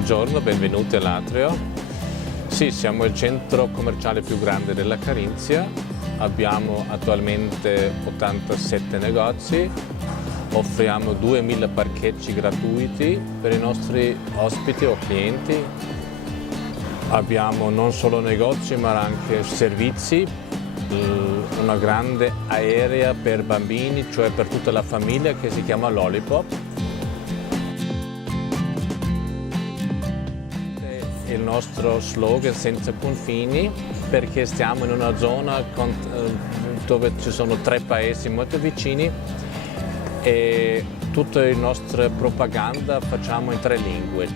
Buongiorno, benvenuti all'Atrio. Sì, siamo il centro commerciale più grande della Carinzia, abbiamo attualmente 87 negozi, offriamo 2000 parcheggi gratuiti per i nostri ospiti o clienti. Abbiamo non solo negozi ma anche servizi, una grande aerea per bambini, cioè per tutta la famiglia, che si chiama Lollipop. Il nostro slogan senza confini, perché stiamo in una zona dove ci sono 3 paesi molto vicini e tutta la nostra propaganda facciamo in 3 lingue.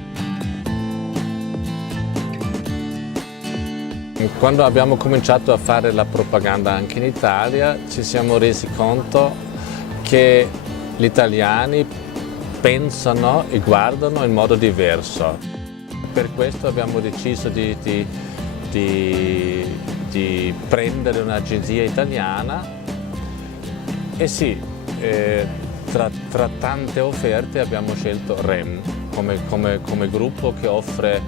Quando abbiamo cominciato a fare la propaganda anche in Italia ci siamo resi conto che gli italiani pensano e guardano in modo diverso. Per questo abbiamo deciso di prendere un'agenzia italiana e sì, tra tante offerte abbiamo scelto REM come gruppo che offre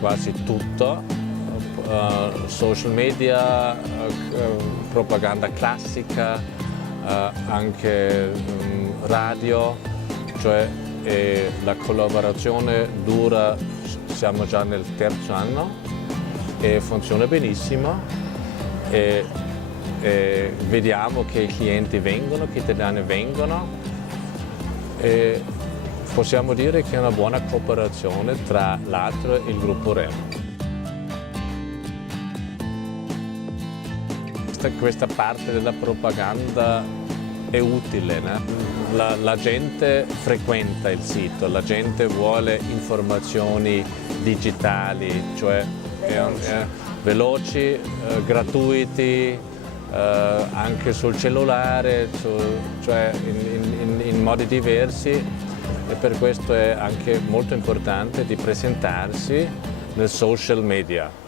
quasi tutto, social media, propaganda classica, anche radio, cioè la collaborazione dura. Siamo già nel 3° anno e funziona benissimo e vediamo che i clienti vengono, che gli italiani vengono e possiamo dire che è una buona cooperazione tra l'Atrio e il gruppo REM. Questa parte della propaganda è utile, né? La gente frequenta il sito, la gente vuole informazioni digitali, cioè veloci, gratuiti, anche sul cellulare, cioè in modi diversi, e per questo è anche molto importante di presentarsi nel social media.